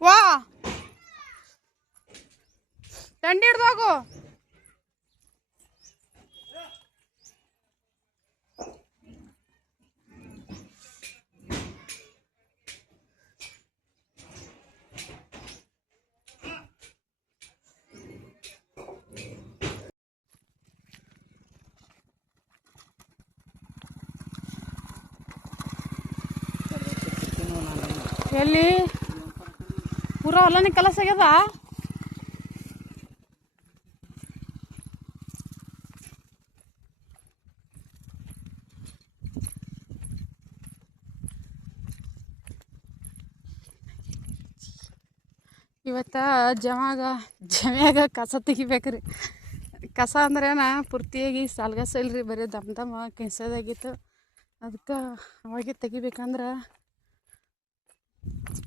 ವಾ. ದಂಡಿ ಹಿಡ್ದೋಗು ಎಲ್ಲಿ? ಪೂರ ಹೊಲನೇ ಕೆಲಸ ಆಗ್ಯದ? ಇವತ್ತ ಜಮಾಗ, ಜಮ್ಯಾಗ ಕಸ ತೆಗಿಬೇಕ್ರಿ. ಕಸ ಅಂದ್ರೇನ ಪೂರ್ತಿಯಾಗಿ ಸಾಲ್ಗಸ ಇಲ್ರಿ, ಬರೀ ದಮ್ ದಮ್ ಕೆಸದಾಗಿತ್ತು. ಅದಕ್ಕೆ ಅವಾಗೆ ತೆಗಿಬೇಕಂದ್ರೆ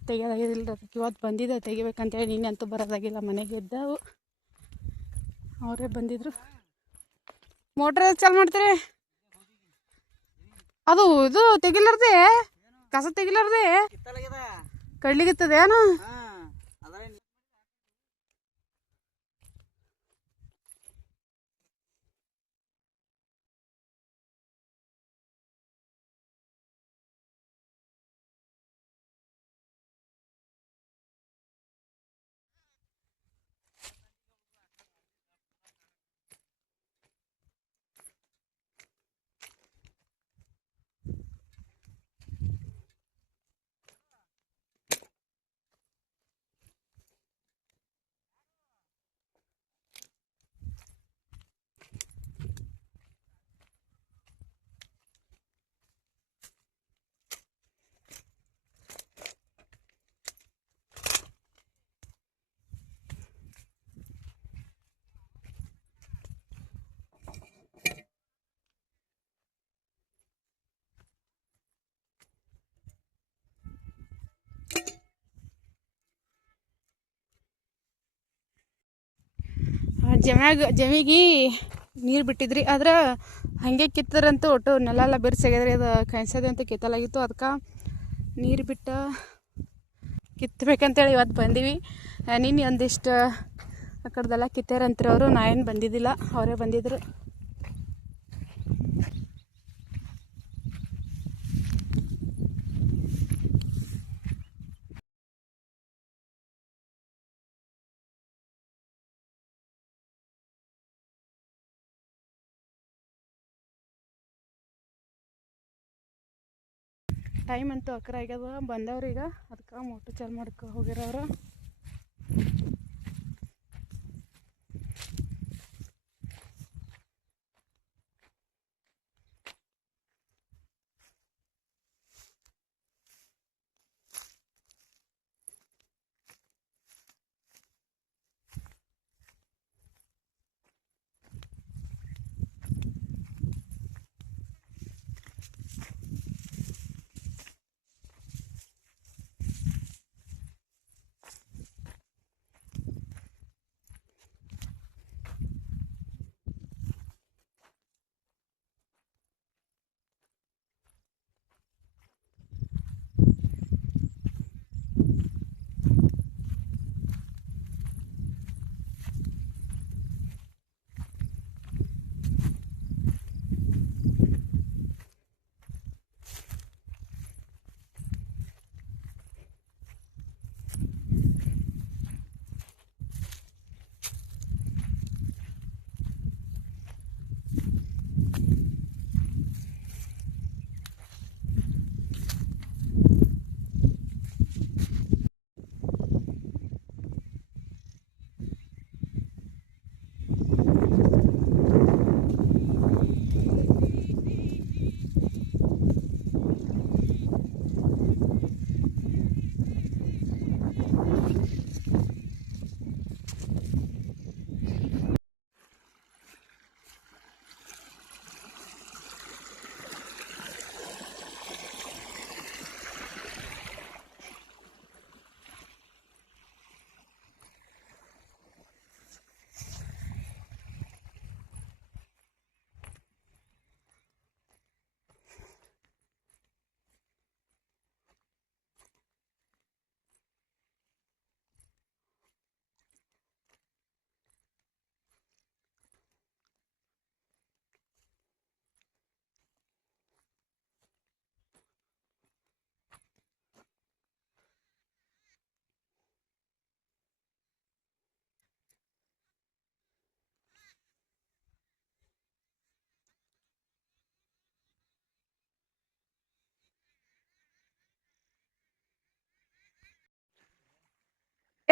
ತೆಗಿಯೋದಾಗಿಲ್ಲ ಇವತ್ತು ಬಂದಿದ್ದೆ, ತೆಗಿಬೇಕಂತೇಳಿ. ನೀನೆ ಅಂತೂ ಬರೋದಾಗಿಲ್ಲ, ಮನೆಗೆ ಇದ್ದವು ಅವರೇ ಬಂದಿದ್ರು. ಮೋಟ್ರ್ ಚಾಲು ಮಾಡ್ತೀರಿ? ಅದು, ಇದು ತೆಗಿಲಾರ್ದೆ. ಕಸ ತೆಗಿಲಾರ್ದೆ. ಕಿತ್ತಲಾಗ್ಯದ ಕಡ್ಲಿಗಿತ್ತದ ಏನು ಹಾ ಅದ್ರ ಜಮ್ಯಾಗ, ಜಮಿಗೆ ನೀರು ಬಿಟ್ಟಿದ್ರಿ, ಆದ್ರೆ ಹಾಗೆ ಕಿತ್ತರಂತ ಒಟ್ಟು ನೆಲ ಎಲ್ಲ ಬಿರ್ಸಾಗ್ಯದ್ರಿ ಅದು ಕನ್ಸದೆ ಅಂತ ಕಿತ್ತಲಾಗಿತ್ತು ಅದಕ್ಕೆ ನೀರು ಬಿಟ್ಟು ಕಿತ್ತಬೇಕಂತೇಳಿ ಇವತ್ತು ಬಂದೀವಿ. ನೀನು ಒಂದಿಷ್ಟು ಆ ಕಡೆದೆಲ್ಲ ಕಿತ್ತಾರಂತ್ರಿ ಅವರು, ನಾ ಏನು ಬಂದಿದ್ದಿಲ್ಲ, ಅವರೇ ಬಂದಿದ್ರು. ಟೈಮ್ ಅಂತೂ ಅಕ್ರ ಆಗ್ಯದ. ಬಂದವ್ರೀಗ. ಅದಕ್ಕೆ ಮೋಟ್ರ್ ಚಾಲು ಮಾಡ್ಕೊ ಹೋಗಿರೋರು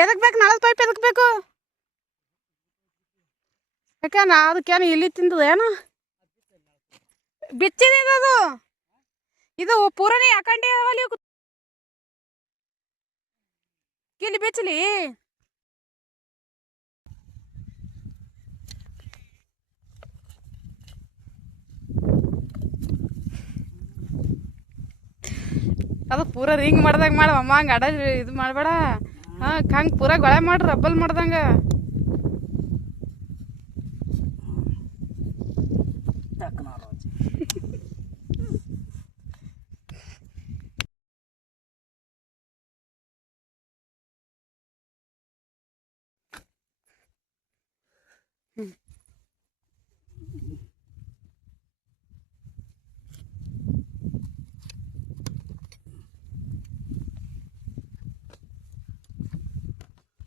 ಎದಕ್ ಬೇಕು? ನಳದ ಪೈಪ್ ಎದಕ್ ಬೇಕು? ಯಾಕೆ ನಾ ಅದಕ್ಕೇನು ಇಲ್ಲಿ ತಿಂದದ ಏನು? ಬಿಚ್ಚಿದೆ ಅದು. ಇದು ಪೂರನೇ ಯಾಕಂಡೆ ಅವಲಿ ಇಲ್ಲಿ ಬಿಚ್ಚಲಿ. ಅದು ಪೂರ ರಿಂಗ್ ಮಾಡ್ದಾಗ ಮಾಡವಮ್ಮ ಹಂಗೆ ಅಡ ಇದು ಮಾಡಬೇಡ. ಹಾಂ ಹಂಗೆ ಪೂರ ಗೊಳೆ ಮಾಡ್ರಿ ರಬ್ಬಲ್ ಮಾಡ್ದಂಗ.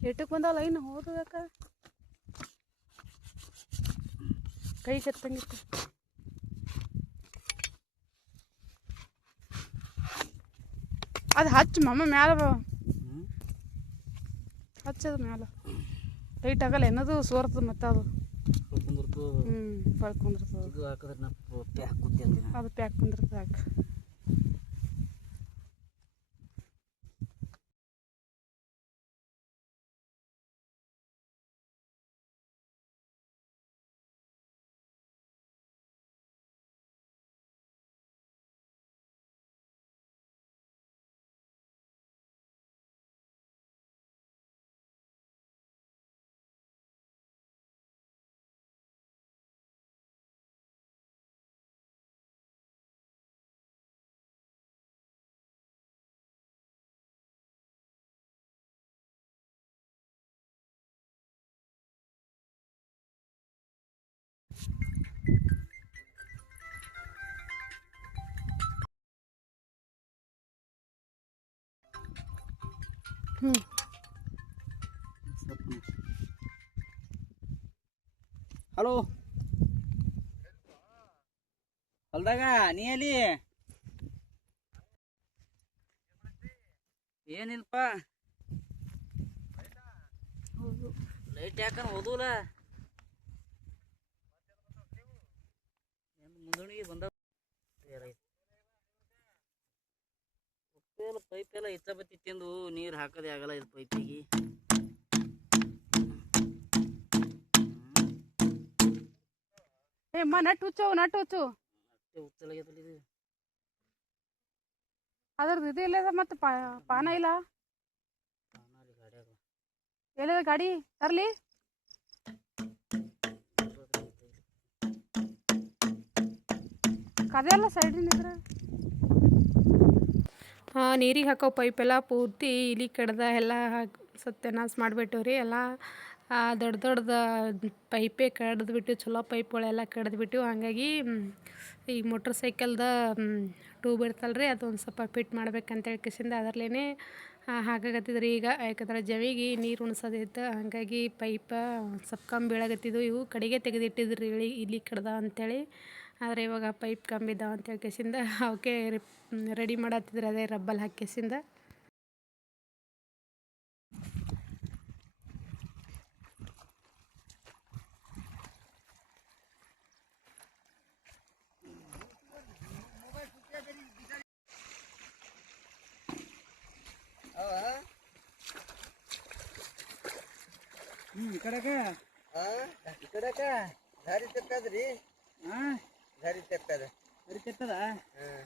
ಎಟ್ಟಕ್ಕೆ ಬಂದಾವ ಲೈನ್ ಹೋದಕ್ಕ ಕೈ ಕೆತ್ತಂಗಿತ್ತು. ಅದು ಹಚ್ಚ ಮಮ್ಮ ಮ್ಯಾಲ ಹಚ್ಚದ ಮ್ಯಾಲ. ಟೈಟ್ ಆಗಲ್ಲ ಏನದು ಸೋರ್ತದ ಮತ್ತೆ ಅದು. ಹ್ಞೂ ಪಳ್ಕೊಂಡಿರ್ತದೆ ಅದು ಪ್ಯಾಕ್ ಕುಂದಿರ್ತದೆ ಯಾಕೆ ಹ್ಞೂ ಹಲೋ. ಹೊಲ್ದಾಗ ನೀ ಅಲ್ಲಿ ಏನಿಲ್ಪ? ಲೈಟ್ ಯಾಕನ್ ಓದೂಲ ಮುಂದಣಿಗೆ ಬಂದ ಪೈಪ್ ಎಲ್ಲ ಇತ್ತ ಬತ್ತಿ ತಿಂದು ನೀರು ಹಾಕದೇ ಆಗಲ್ಲ ಇದು ಪೈಪಿಗೆ ಏ ನಟ್ಟು ನಟ್ ಹುಚ್ಚು ನಟ್ಟು ಹುಚ್ಚು ಅದ್ರದ್ದು ಇದು ಇಲ್ಲದ ಮತ್ತೆ ಪಾನ ಇಲ್ಲ? ಎಲ್ಲದ ಗಾಡಿ? ತರ್ಲಿ. ಕದೆಲ್ಲ ನೀರಿಗೆ ಹಾಕೋ ಪೈಪೆಲ್ಲ ಪೂರ್ತಿ ಇಲಿ ಕಡ್ದ ಎಲ್ಲ ಸತ್ಯನಾಶ ಮಾಡಿಬಿಟ್ಟವ್ರಿ. ಎಲ್ಲ ದೊಡ್ಡ ದೊಡ್ಡದ ಪೈಪೇ ಕಡ್ದುಬಿಟ್ಟು, ಚಲೋ ಪೈಪ್ಗಳೆಲ್ಲ ಕಡ್ದುಬಿಟ್ಟು, ಹಾಗಾಗಿ ಈಗ ಮೋಟ್ರ್ ಸೈಕಲ್ದ ಟ್ಯೂಬ್ ರೀ ಅದು ಒಂದು ಸ್ವಲ್ಪ ಫಿಟ್ ಮಾಡ್ಬೇಕಂತ ಕಿಸಿಂದ ಅದರಲ್ಲೇ ಹಾಕಾಗತ್ತಿದ್ರಿ ಈಗ ಯಾಕಂದ್ರೆ ಜವಿಗೆ ನೀರು ಉಣ್ಸೋದಿತ್ತು ಹಾಗಾಗಿ ಪೈಪ ಸ್ವಲ್ಪ ಕಮ್ಮಿ ಬೀಳಾಗತ್ತಿದ್ವು ಇವು ಕಡೆಗೆ ತೆಗೆದಿಟ್ಟಿದ್ರಿ ಇಳಿ ಇಲ್ಲಿ ಕಡ್ದ ಅಂತೇಳಿ. ಆದರೆ ಇವಾಗ ಪೈಪ್ ಕಂಬಿದ್ದಾವೆ ಅಂತ ಹೇಳ್ಕೇಸಿಂದ ಕಿಸಿಂದ ಅವಕ್ಕೆ ರೆಡಿ ಮಾಡತ್ತಿದ್ರೆ ಅದೇ ರಬ್ಬಲ್ ಹಾಕಿ ಕಿಸಿಂದ. ಹ್ಮ್ ಈ ಕಡೆಕ ಈ ಕಡೆಕ ದಾರಿ ತಕ್ಕದ್ರಿ ಹಾ ಹರಿ ತೆಪ್ಪದ ಹರಿ ತೆಪ್ಪದ ಹಾಂ.